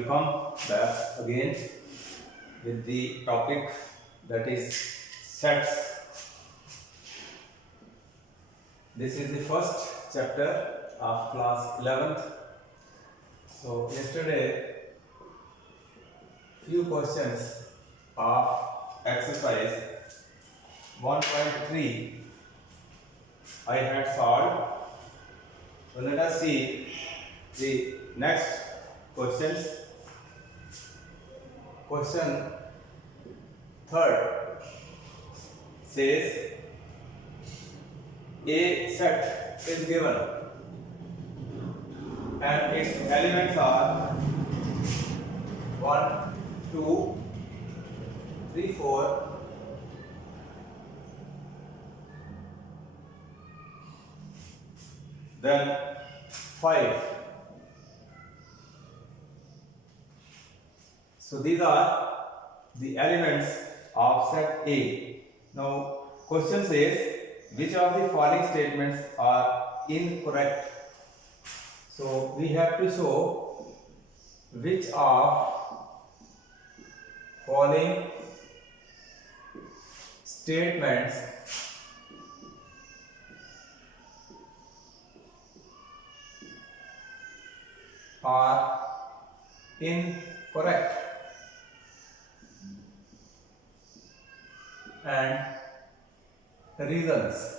Welcome back again with the topic that is sets. This is the first chapter of class 11th. So yesterday few questions of exercise 1.3 I had solved. So let us see the next questions. Question third says a set is given and its elements are 1, 2, 3, 4, then 5. So these are the elements of set A. Now question says which of the following statements are incorrect. So we have to show which of following statements are incorrect and reasons.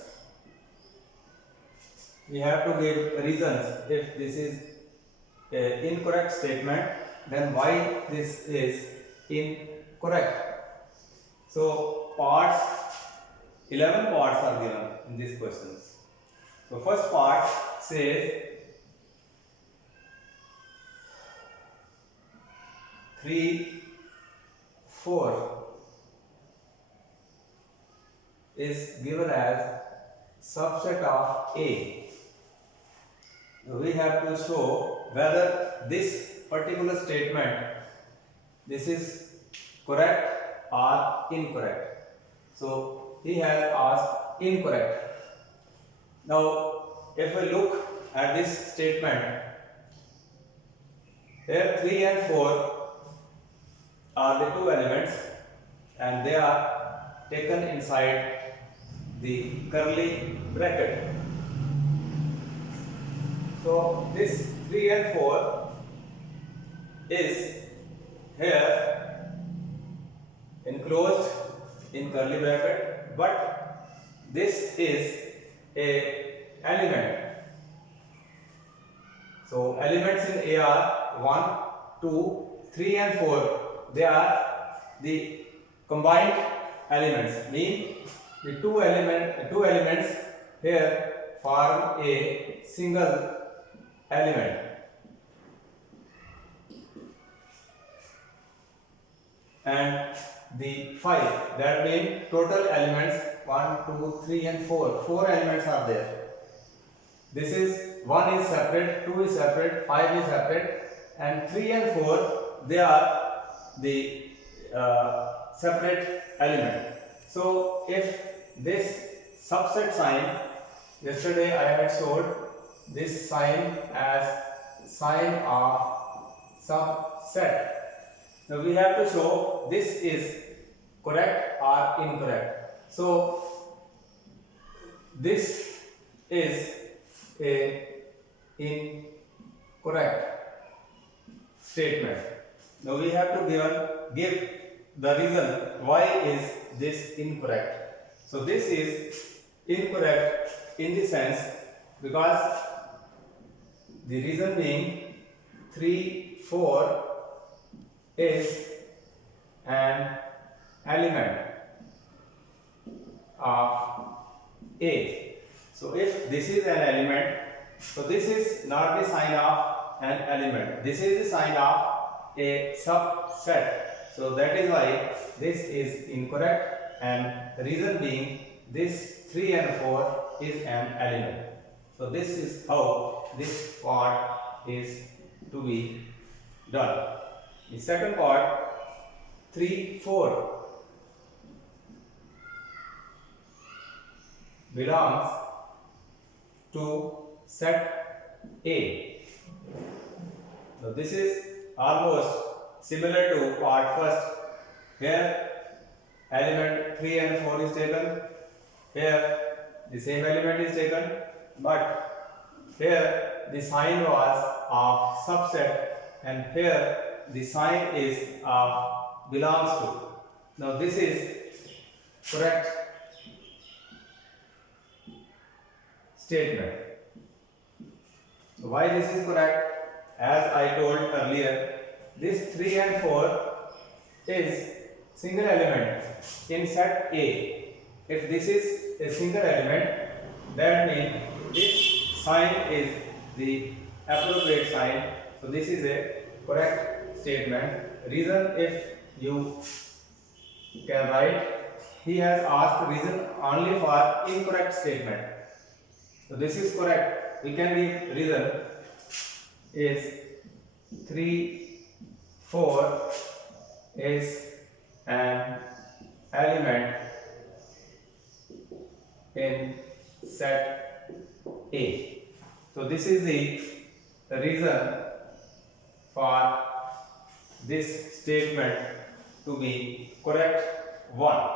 We have to give reasons. If this is an incorrect statement, then why this is incorrect. So parts, 11 parts are given in these questions. So first part says 3, 4 is given as subset of A. We have to show whether this particular statement this is correct or incorrect. So he has asked incorrect. Now if we look at this statement, here 3 and 4 are the two elements and they are taken inside the curly bracket. So this 3 and 4 is here enclosed in curly bracket, but this is a element. So elements in A are 1, 2, 3 and 4. They are the combined elements, mean the two elements here form a single element. And the 5, that means total elements 1, 2, 3 and 4. 4 elements are there. This is 1 is separate, 2 is separate, 5 is separate, and 3 and 4 they are the separate element. So if this subset sign, yesterday I had showed this sign as sign of subset. Now we have to show this is correct or incorrect. So this is a incorrect statement. Now we have to give the reason why is this incorrect. So this is incorrect in the sense because the reason being 3, 4 is an element of A. So if this is an element, so this is not the sign of an element. This is the sign of a subset. So that is why this is incorrect, and the reason being this 3 and 4 is an element. So this is how this part is to be done. The second part 3, 4 belongs to set A. Now this is almost similar to part first. Here element 3 and 4 is taken. Here the same element is taken, but here the sign was of subset and here the sign is of belongs to. Now this is correct statement. Why this is correct? As I told earlier, this 3 and 4 is single element in set A. If this is a single element, that means this sign is the appropriate sign. So this is a correct statement. Reason, if you can write, he has asked reason only for incorrect statement. So this is correct. We can give reason is 3, 4 is an element in set A. So this is the reason for this statement to be correct one.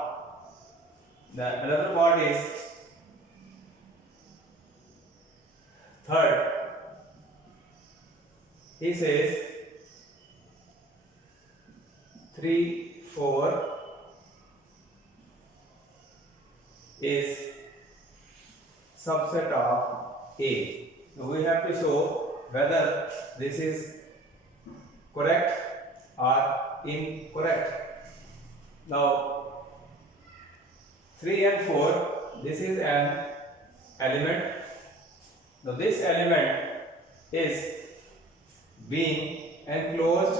The another part is third. He says 3, 4 is subset of A. So we have to show whether this is correct or incorrect. Now 3 and 4, this is an element. Now this element is being enclosed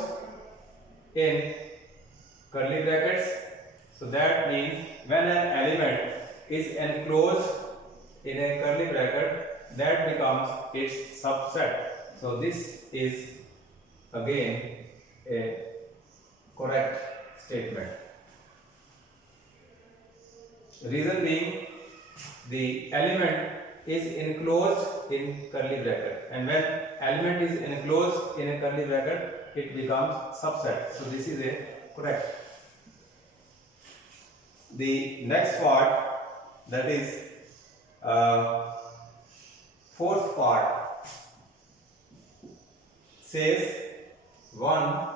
in curly brackets. So that means when an element is enclosed in a curly bracket, that becomes its subset. So this is again a correct statement. Reason being, the element is enclosed in curly bracket, and when element is enclosed in a curly bracket, it becomes subset. So this is a correct. The next part, that is fourth part, says 1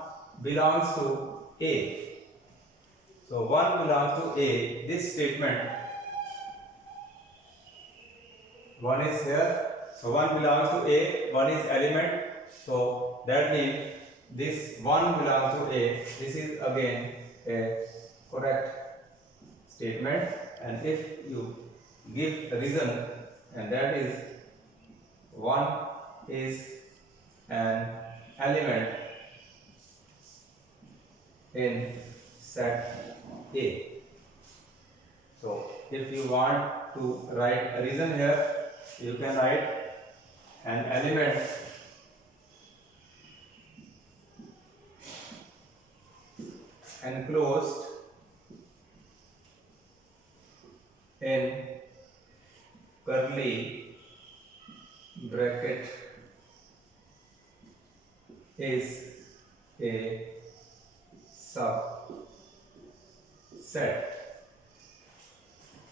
belongs to A. So 1 belongs to A. This statement, 1 is here. So 1 belongs to A, 1 is element. So that means this 1 belongs to A. This is again a correct statement. And if you give the reason, and that is 1 is an element in set A. So if you want to write a reason here, you can write an element enclosed in curly bracket is a subset,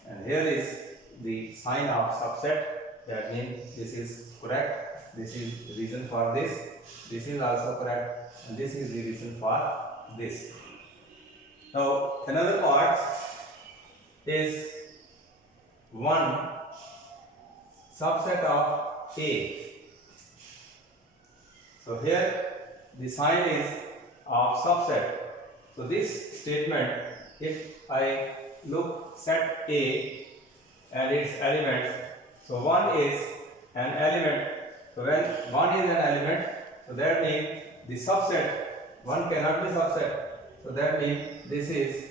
and here is the sign of subset. That means this is correct, this is the reason for this is also correct, and this is the reason for this. Now another part is 1 subset of A. So here the sign is of subset. So this statement, if I look set A and its elements, so 1 is an element. So when 1 is an element, so that means the subset, 1 cannot be subset. So that means this is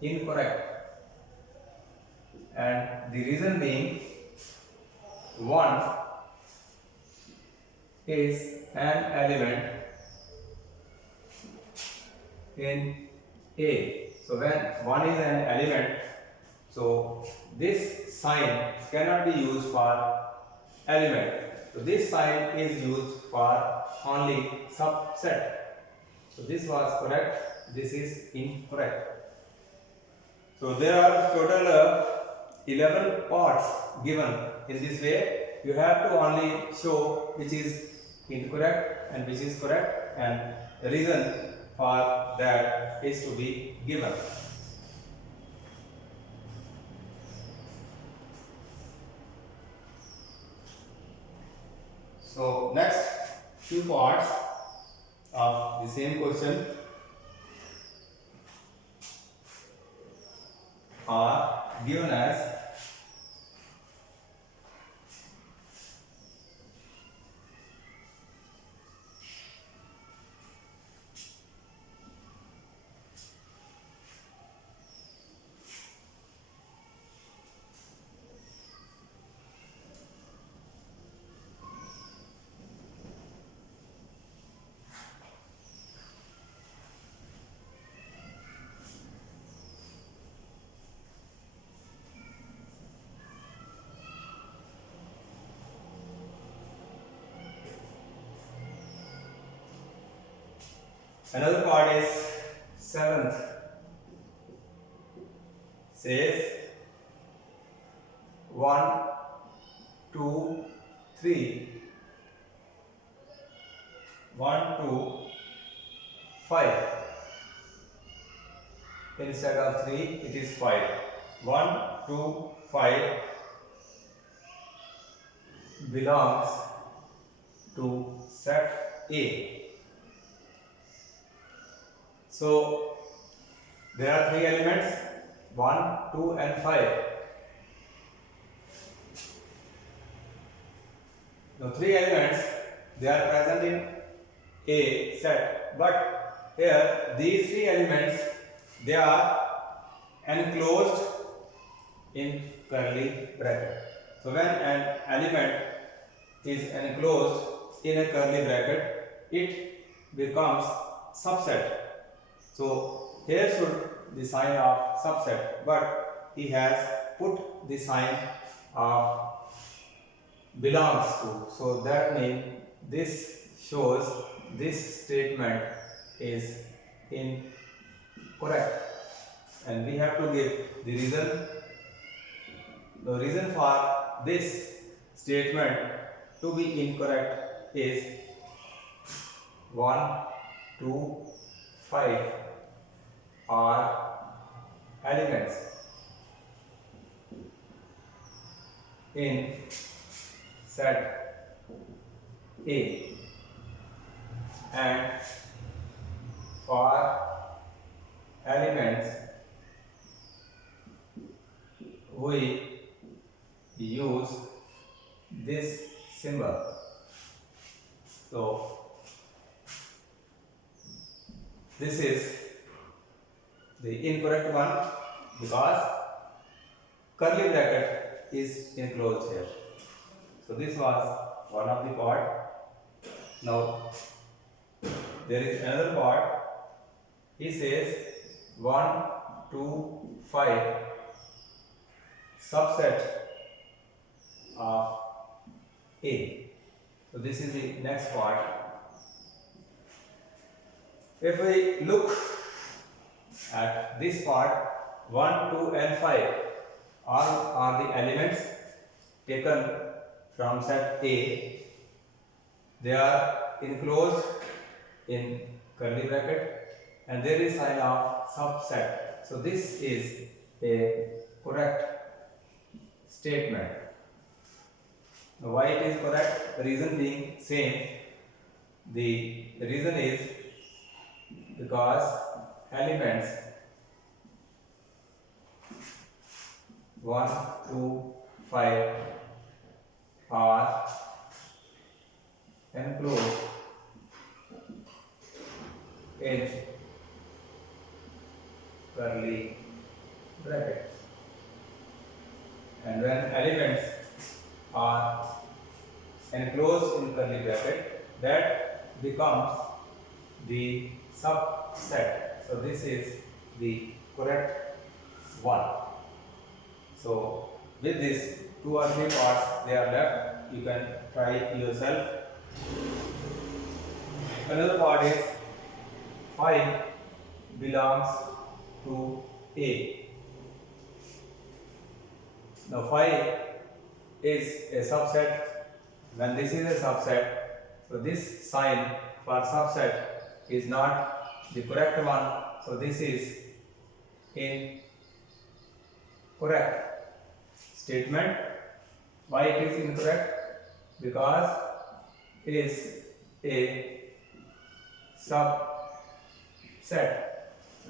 incorrect. And the reason being, 1 is an element in A. So when 1 is an element, so this sign cannot be used for element. So this sign is used for only subset. So this was correct, this is incorrect. So there are total 11 parts given. In this way, you have to only show which is incorrect and which is correct, and the reason for that is to be given. So next few parts of the same question are given as another part is seventh. Says 1, 2, 3. 1, 2, 5. Instead of 3, it is 5. 1, 2, 5 belongs to set A. So there are 3 elements, 1, 2 and 5. Now 3 elements, they are present in A set, but here these 3 elements, they are enclosed in curly bracket. So when an element is enclosed in a curly bracket, it becomes subset. So here should the sign of subset, but he has put the sign of belongs to. So that means this shows this statement is incorrect, and we have to give the reason. The reason for this statement to be incorrect is 1, 2, 5 are elements in set A, and for elements we use this symbol. So this is the incorrect one because curly bracket is enclosed here. So this was one of the part. Now there is another part. He says 1, 2, 5 subset of A. So this is the next part. If we look at this part, 1, 2 and 5 all are the elements taken from set A. They are enclosed in curly bracket and there is sign of subset. So this is a correct statement. Now why it is correct? The reason being same. The reason is because elements 1, 2, 5 are enclosed in curly brackets, and when elements are enclosed in curly bracket, that becomes the subset. So this is the correct one. So with this 2 or 3 parts they are left, you can try yourself. Another part is 5 belongs to A. Now 5 is a subset. When this is a subset, so this sign for subset is not the correct one. So this is incorrect statement. Why it is incorrect? Because it is a subset.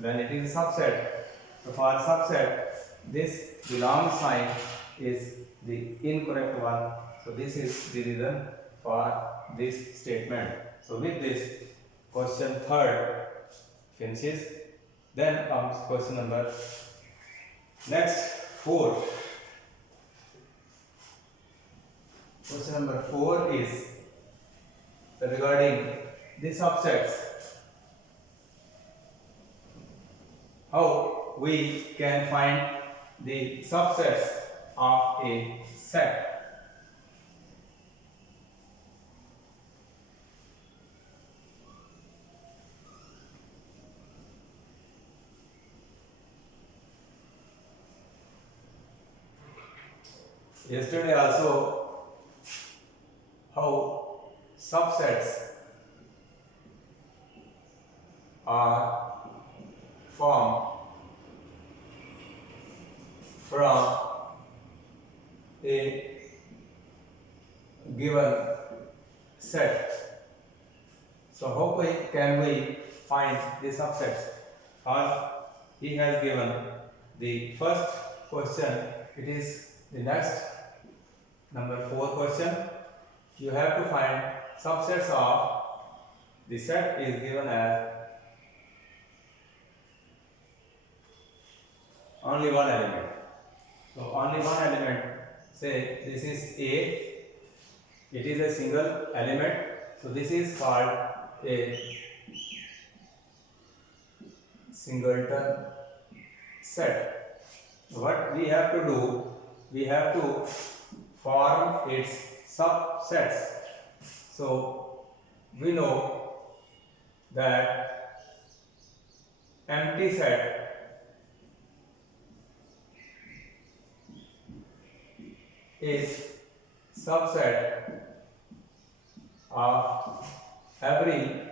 When it is a subset, so for subset, this belong sign is the incorrect one. So this is the reason for this statement. So with this, question third finishes. Then comes question number next 4. Question number 4 is regarding the subsets. How we can find the subsets of a set. Yesterday also, how subsets are formed from a given set. So how can we find the subsets? Or he has given the first question. It is the next number 4 question. You have to find subsets of the set is given as only one element. So only one element, say this is A, it is a single element. So this is called a singleton set. What we have to do, we have to form its subsets. So we know that empty set is subset of every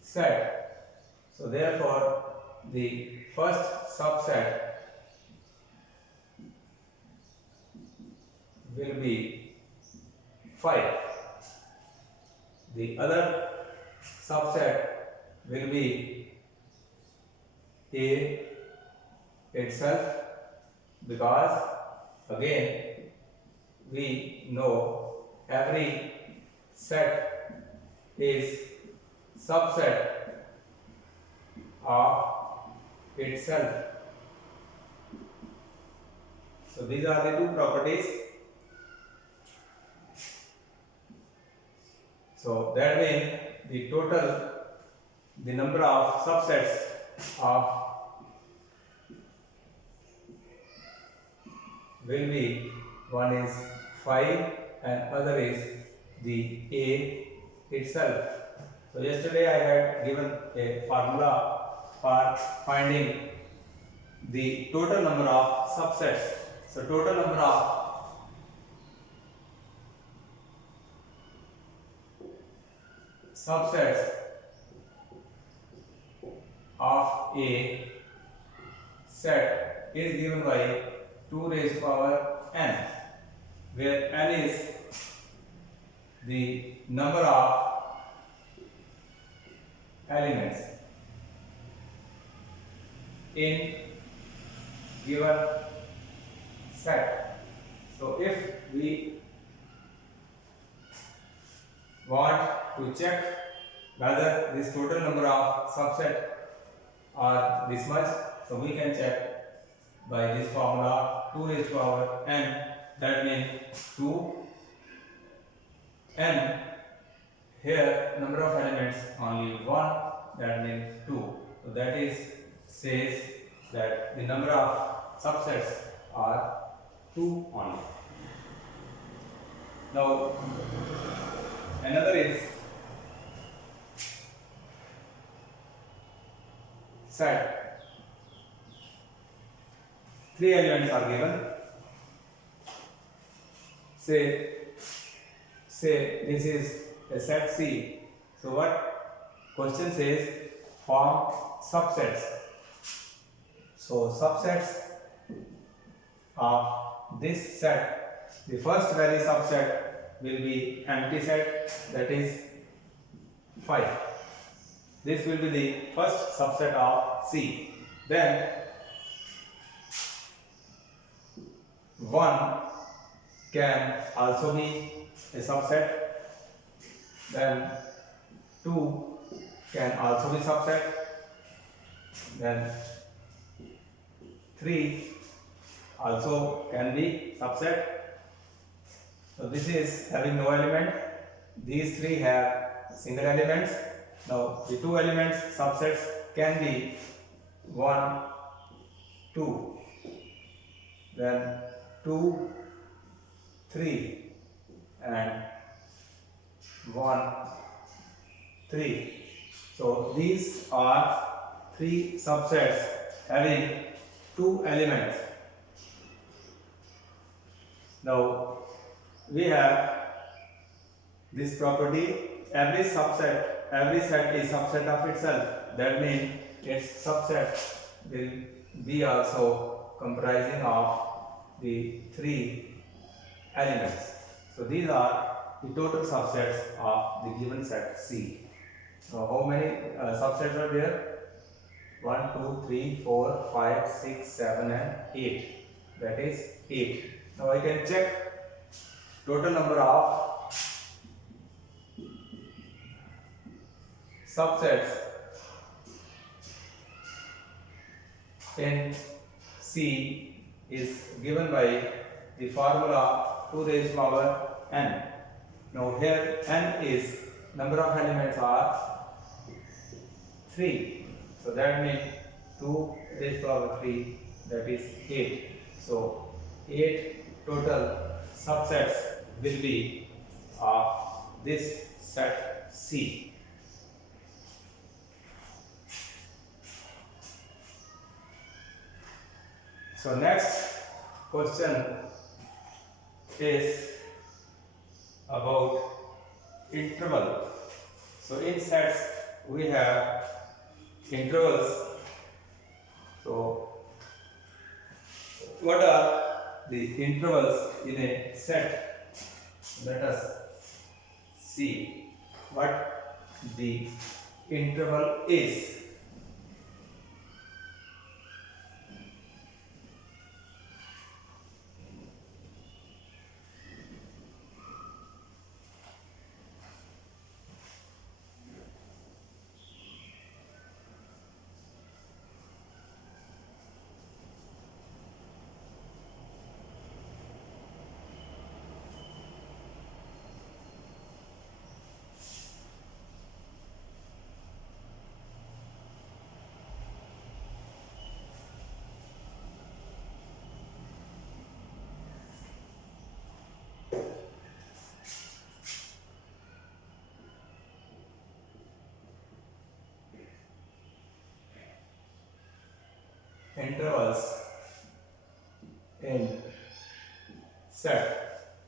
set. So therefore the first subset will be 5. The other subset will be A itself, because again we know every set is subset of itself. So these are the two properties. So that means the number of subsets of will be, one is 5 and other is the A itself. So yesterday I had given a formula for finding the total number of subsets. So total number of subsets of a set is given by 2 raised to power n, where n is the number of elements in given set. So if we want to check whether this total number of subset are this much, so we can check by this formula 2 raised to power n. That means 2 n. Here number of elements only 1, that means 2. So that is says that the number of subsets are 2 only. Now another is set, three elements are given. Say this is a set C. So what question says, form subsets. So subsets of this set, the first very subset will be empty set, that is 5. This will be the first subset of C. Then 1 can also be a subset. Then 2 can also be subset. Then 3 also can be subset. So this is having no element. These 3 have single elements. Now the 2 elements subsets can be 1, 2, then 2, 3, and 1, 3. So these are 3 subsets having 2 elements. Now we have this property, every set is subset of itself. That means its subset will be also comprising of the 3 elements. So these are the total subsets of the given set C. So how many subsets are there? 1, 2, 3, 4, 5, 6, 7 and 8. That is 8. Now I can check total number of subsets in C is given by the formula 2 raised to power n. Now here n is number of elements are 3. So that means 2 raised to power 3, that is 8. So 8 total subsets will be of this set C. So next question is about interval. So in sets we have intervals. So what are the intervals in a set? Let us see what the interval is. Intervals in set.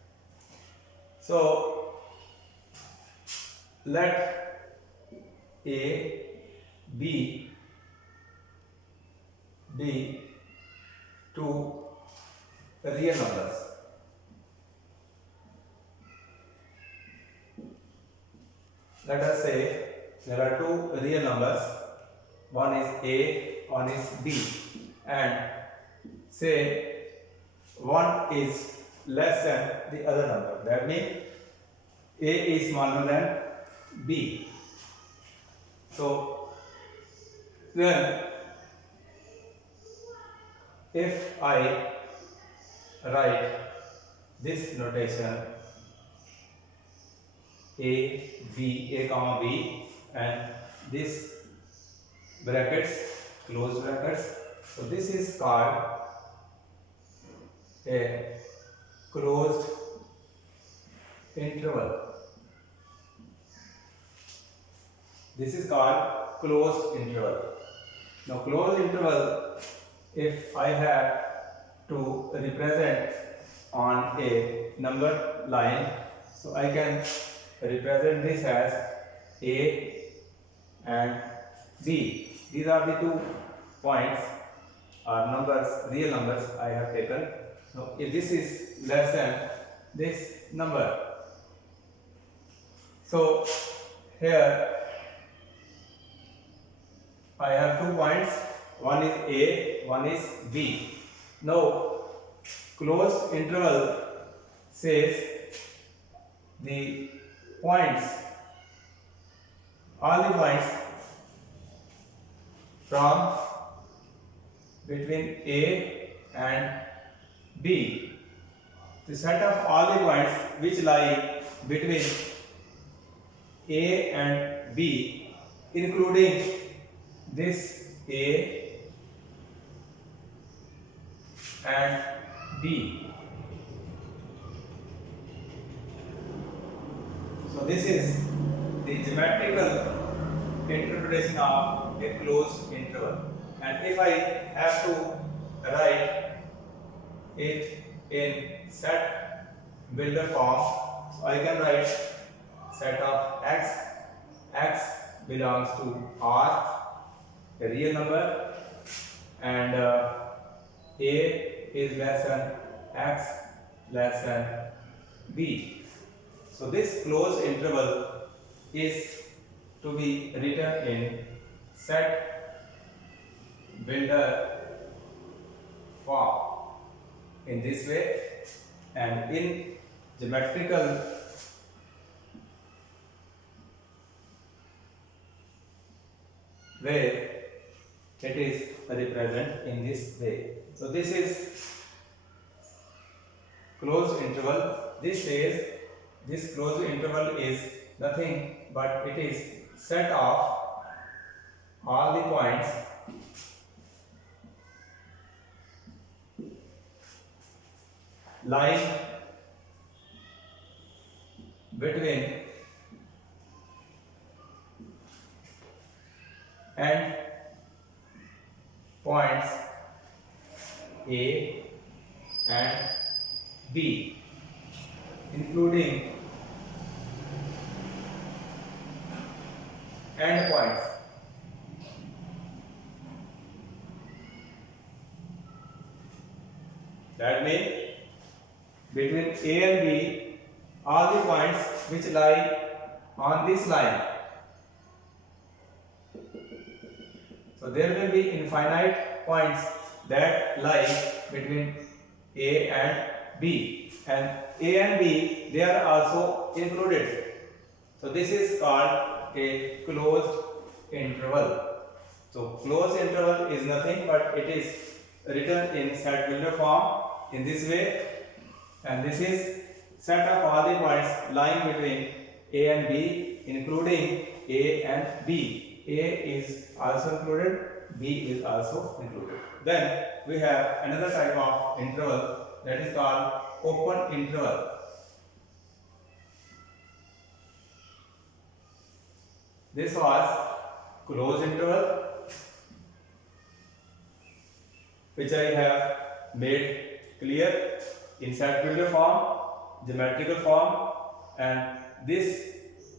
So let A, B be 2 real numbers. Let us say there are 2 real numbers, one is A, one is B, and say one is less than the other number. That means A is smaller than B. So then if I write this notation A, comma B, and this brackets, close brackets, so this is called a closed interval. This is called closed interval. Now closed interval, if I have to represent on a number line, so I can represent this as A and B. These are the 2 points or numbers, real numbers I have taken. Now if this is less than this number, so here I have 2 points, one is A, one is B. Now closed interval says the points, all the points from between A and B, the set of all the points which lie between A and B, including this A and B. So this is the geometrical interpretation of a closed interval. And if I have to write it in set builder form, so I can write set of x belongs to R, a real number, and A is less than x less than B. So this closed interval is to be written in set builder form in this way, and in geometrical way it is represented in this way. So this is closed interval. This says this closed interval is nothing but it is set of all the points lying between and points A and B, including end points. That means between A and B, all the points which lie on this line. So there will be infinite points that lie between A and B, and A and B, they are also included. So this is called a closed interval. So closed interval is nothing but it is written in set builder form in this way, and this is set of all the points lying between A and B, including A and B. A is also included, B is also included. Then we have another type of interval, that is called open interval. This was closed interval, which I have made clear in set builder form, geometrical form, and this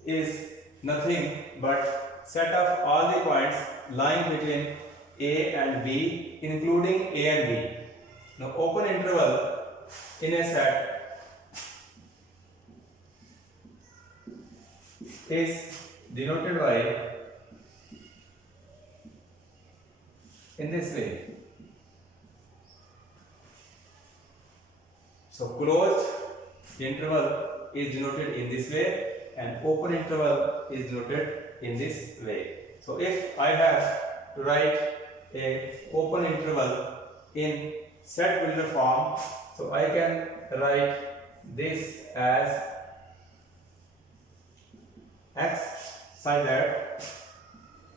is nothing but set of all the points lying between A and B, including A and B. Now open interval in a set is denoted by in this way. So closed interval is denoted in this way and open interval is denoted in this way. So if I have to write a open interval in set builder form, so I can write this as x, such that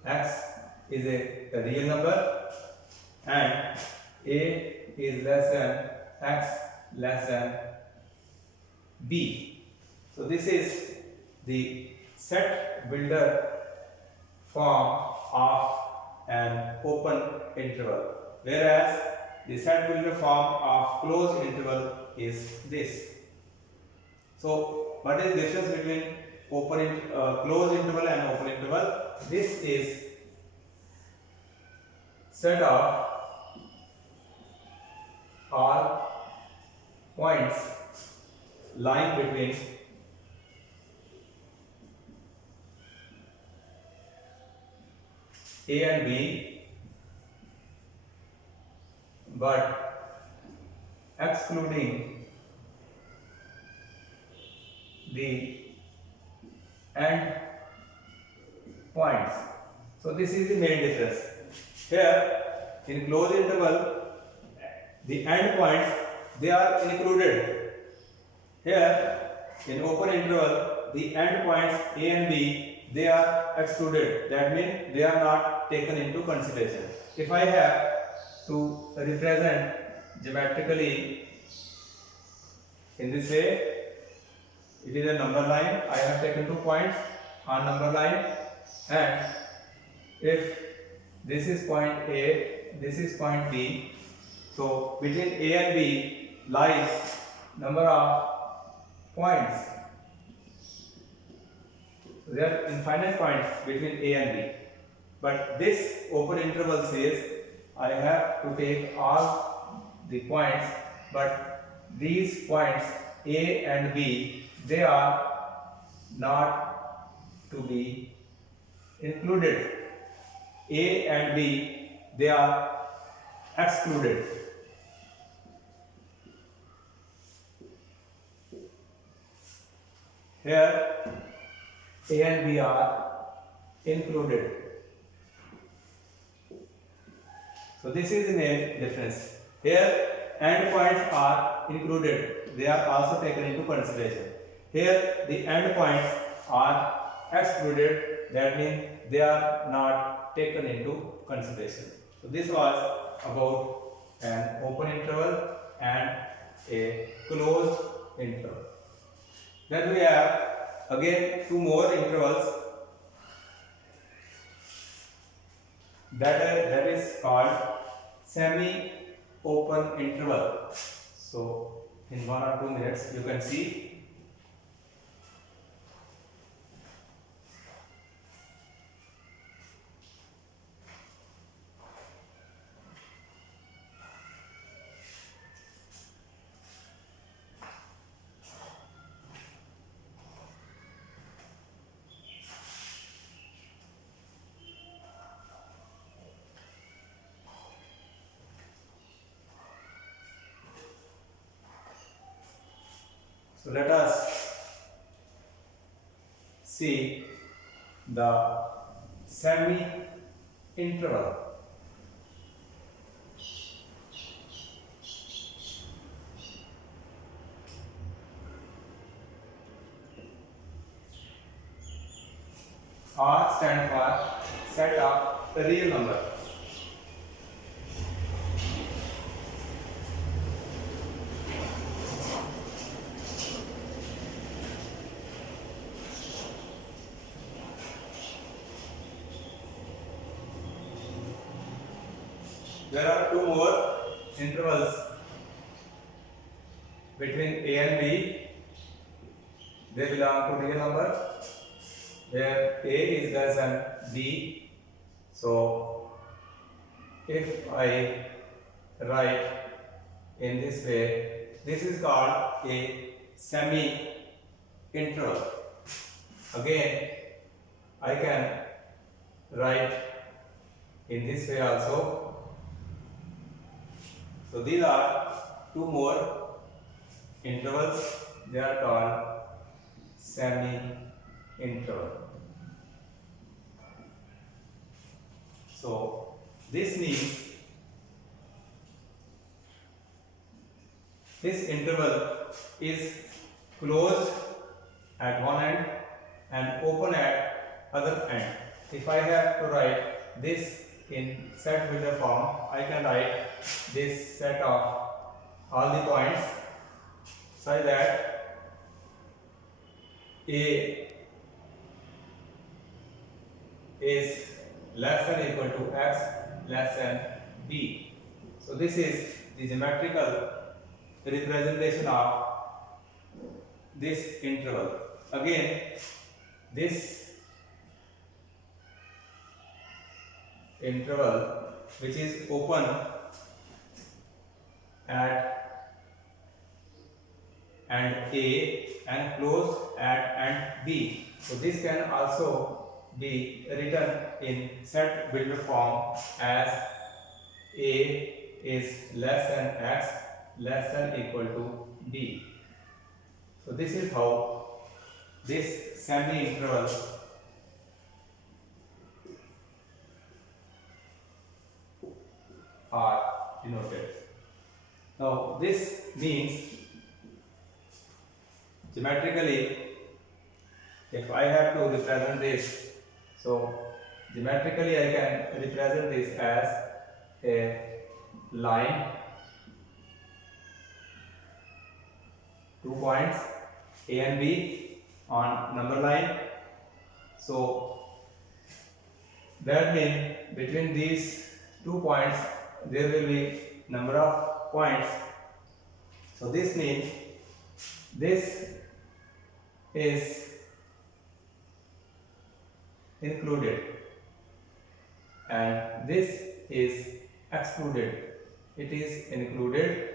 x is a real number and A is less than x less than B. So this is the set builder form of an open interval, whereas the set builder form of closed interval is this. So, what is the difference between closed interval and open interval? This is set of all points lying between A and B, but excluding the end points. So this is the main difference. Here in closed interval, the end points, they are included. Here in open interval, the end points A and B, they are excluded. That means they are not taken into consideration. If I have to represent geometrically in this way, it is a number line. I have taken 2 points on number line, and if this is point A, this is point B, so between A and B lies number of points. There are infinite points between A and B, but this open interval says I have to take all the points, but these points A and B, they are not to be included. A and B, they are excluded. Here A and B are included. So this is the main difference. Here end points are included. They are also taken into consideration. Here the end points are excluded. That means they are not taken into consideration. So this was about an open interval and a closed interval. Then we have again 2 more intervals that is called semi-open interval. So in 1 or 2 minutes you can see. So let us see the semi-interval. R stands for set of real number. There are 2 more intervals between A and B. They belong to real number, where A is less than B. So if I write in this way, this is called a semi-interval. Again, I can write in this way also. So these are 2 more intervals. They are called semi-interval. So this means this interval is closed at one end and open at other end. If I have to write this in set builder form, I can write this set of all the points such that A is less than or equal to x less than b. So this is the geometrical representation of this interval. Again, this interval which is open at and A and closed at and B. So this can also be written in set builder form as A is less than x less than or equal to B. So this is how this semi-interval are denoted. Now this means geometrically, if I have to represent this, so geometrically I can represent this as a line, 2 points A and B on number line. So that means between these 2 points there will be number of points. So this means this is included and this is excluded. It is included,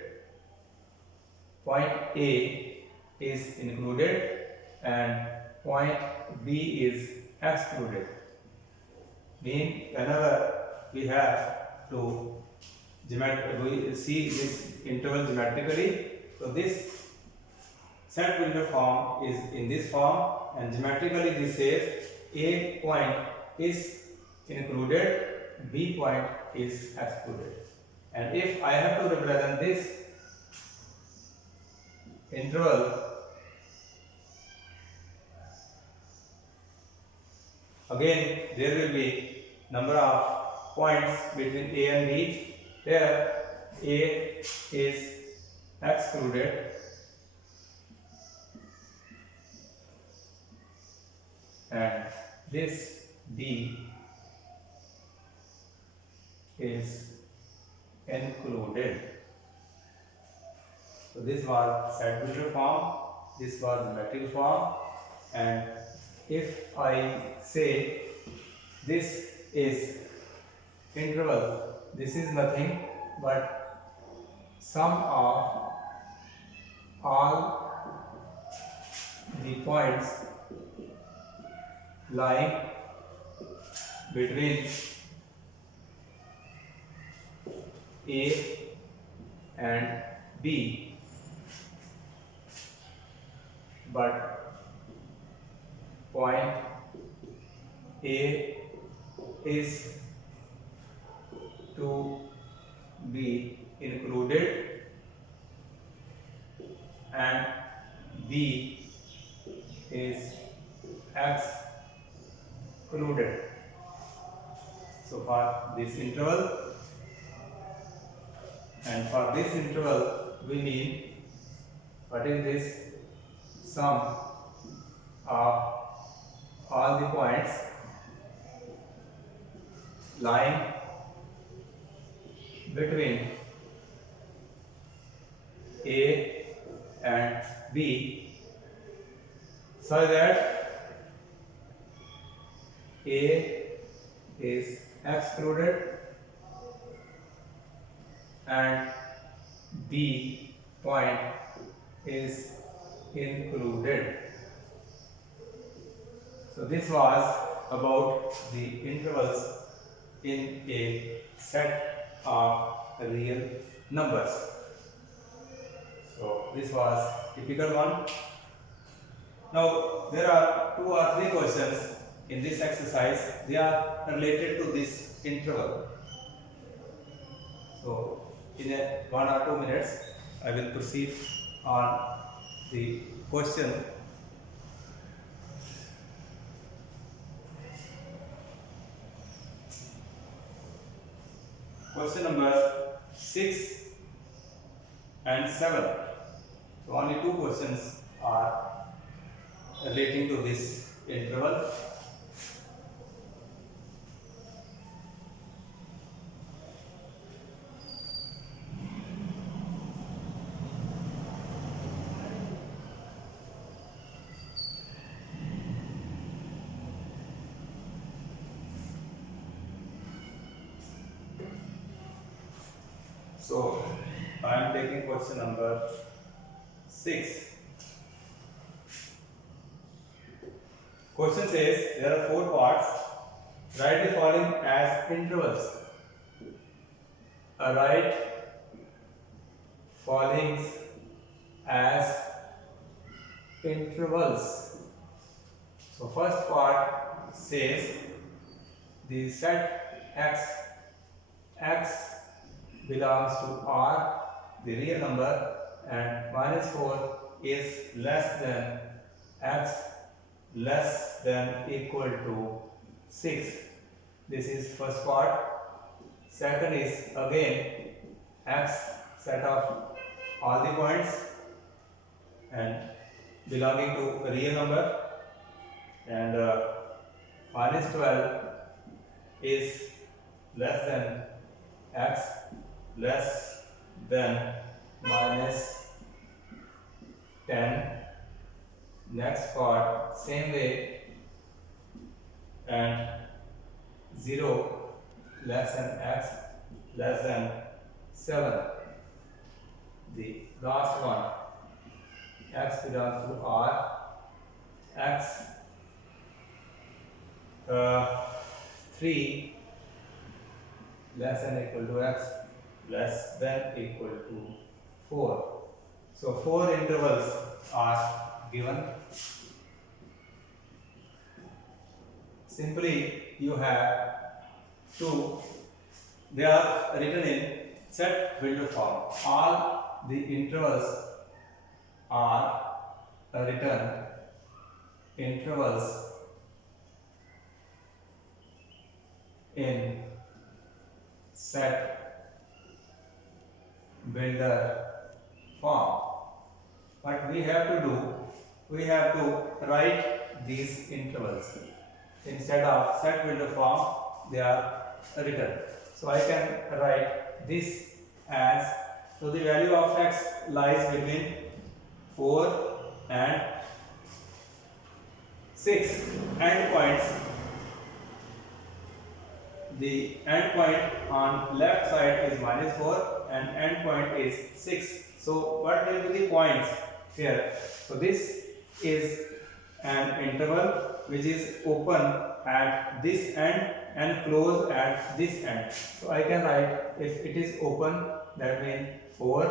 point A is included and point B is excluded. Mean whenever we have to we see this interval geometrically, so this set builder form is in this form and geometrically this says A point is included, B point is excluded. And if I have to represent this interval, again there will be number of points between A and B. There A is excluded and this B is included. So this was set builder form, this was geometrical form, and if I say this is interval, this is nothing but sum of all the points lying between A and B, but point A is to be included and B is excluded. So for this interval, and for this interval we mean what is this? Sum of all the points lying between A and B, so that A is excluded and B point is included. So this was about the intervals in a set of real numbers. So this was typical one. Now there are 2 or 3 questions in this exercise. They are related to this interval. So in 1 or 2 minutes I will proceed on the question. Question number 6 and 7. So only 2 questions are relating to this interval. So I am taking question number 6. Question says there are 4 parts. Write the following as intervals. Write following as intervals. So first part says the set x belongs to R, the real number, and -4 is less than x less than equal to 6. This is first part. Second is again x set of all the points and belonging to a real number, and -12 is less than x less than -10. Next part same way, and 0 less than x less than 7. The last one, x belongs to R, x 3 less than equal to x less than equal to 4. So 4 intervals are given. Simply you have to, they are written in set builder form. All the intervals are written intervals in set builder form. What we have to do, we have to write these intervals. Instead of set builder form, they are written. So I can write this as, so the value of x lies between 4 and 6 endpoints. The endpoint on left side is -4 and endpoint is 6. So what will be the points here? So this is an interval which is open at this end and closed at this end. So I can write, if it is open, that means 4,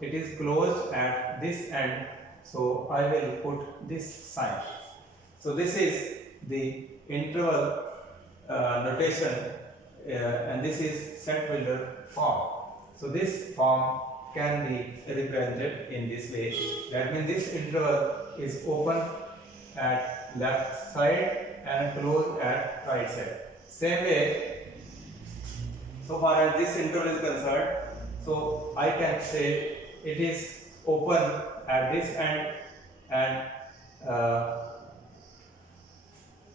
it is closed at this end, so I will put this sign. So this is the interval notation, and this is set builder form. So this form can be represented in this way. That means this interval is open at left side and closed at right side. Same way, so far as this interval is concerned, so I can say it is open at this end and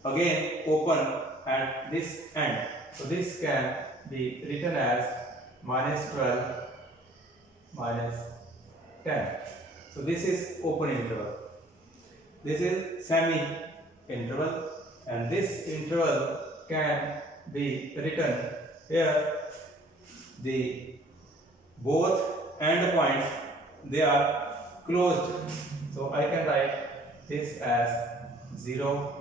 again open at this end. So this can be written as -12 -10. So this is open interval. This is semi interval, and this interval can be written here. The both end points, they are closed. So I can write this as 0,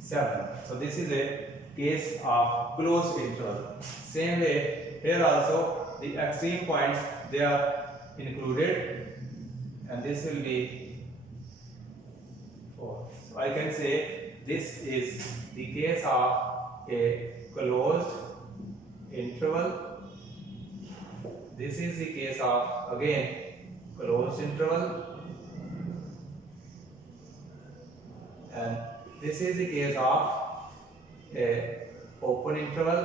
7. So this is a case of closed interval. Same way here also the extreme points, they are included, and this will be 4. So I can say this is the case of a closed interval. This is the case of again closed interval, and this is the case of a open interval,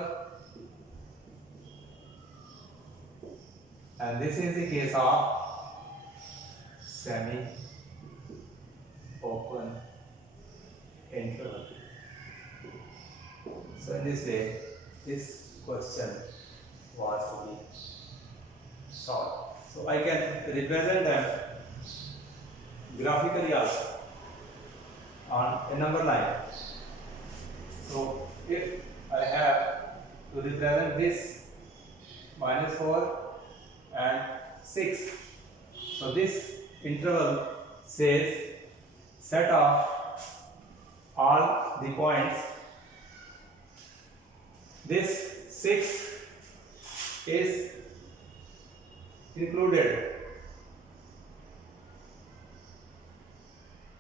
and this is the case of semi open interval. So in this way, this question was to be solved. So I can represent them graphically also on a number line. So if I have to represent this -4 and 6. So this interval says set of all the points. This 6 is included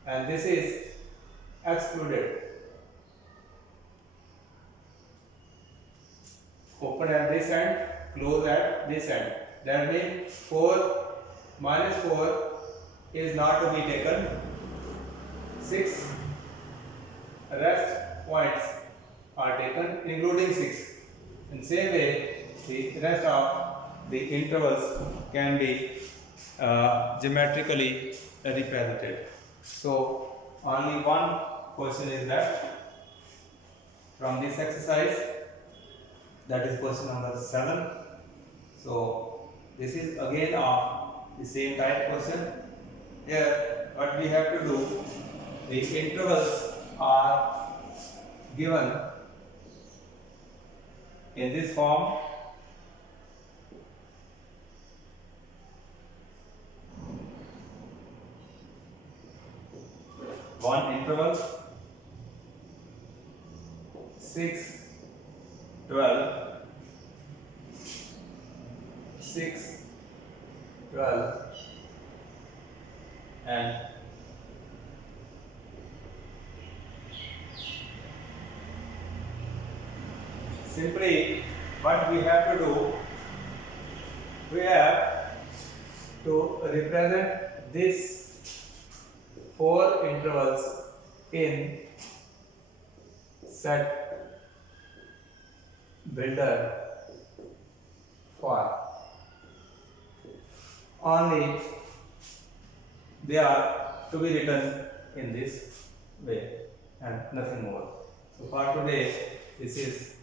and this is excluded. Open at this end, close at this end. That means 4 minus 4 is not to be taken. 6 rest points are taken including 6. In same way, the rest of the intervals can be geometrically represented. So only one question is left from this exercise, that is question number 7. So this is again of the same type question. Here what we have to do, the intervals are given in this form. One interval 6, 12, 6, 12 and simply what we have to do, we have to represent this 4 intervals in set builder form. Only they are to be written in this way and nothing more. So for today this is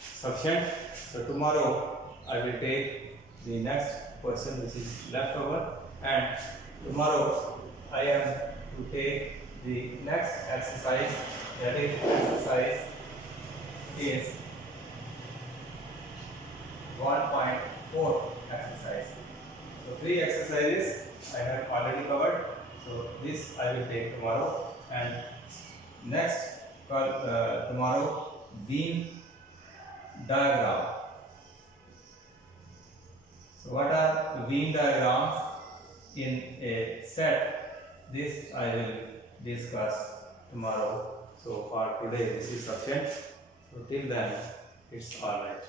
sufficient. So tomorrow I will take the next question which is left over, and tomorrow I am to take the next exercise, that is exercise is 1.4 exercise. So 3 exercises I have already covered. So this I will take tomorrow, and next tomorrow Venn diagram. So what are Venn diagrams in a set? This I will discuss tomorrow. So for today this is sufficient. So till then it's alright.